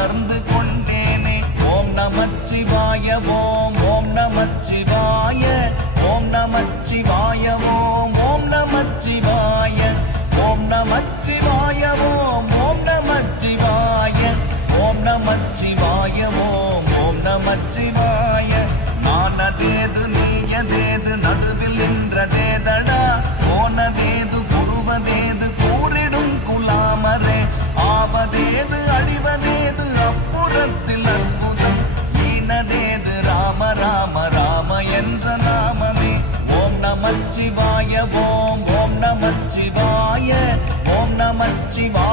உணர்ந்து கொண்டேனே. ஓம் நமச்சிவாய ஓம் ஓம் நமச்சிவாய ஓம் நமச்சிவாய ஓம் ஓம் நமச்சிவாய ஓம் நமச்சிவாய ஓம் ஓம் நமச்சிவாய ஓம் நமச்சிவாய ஓம் ஓம் நமச்சிவாய. நானதேது நீயதேது நடுவில் நின்றதேதடா, போனதேது புருவதேது கூறிடும் குலாமரே, ஆவதேது அழிவதேது அப்புறத்தில் அற்புதம், ஈனதேது ராம ராம ராம என்ற நாமமே. ஓம் நமச்சிவாய ஓம் ஓம் நமச்சிவாய ஓம் நமச்சிவாய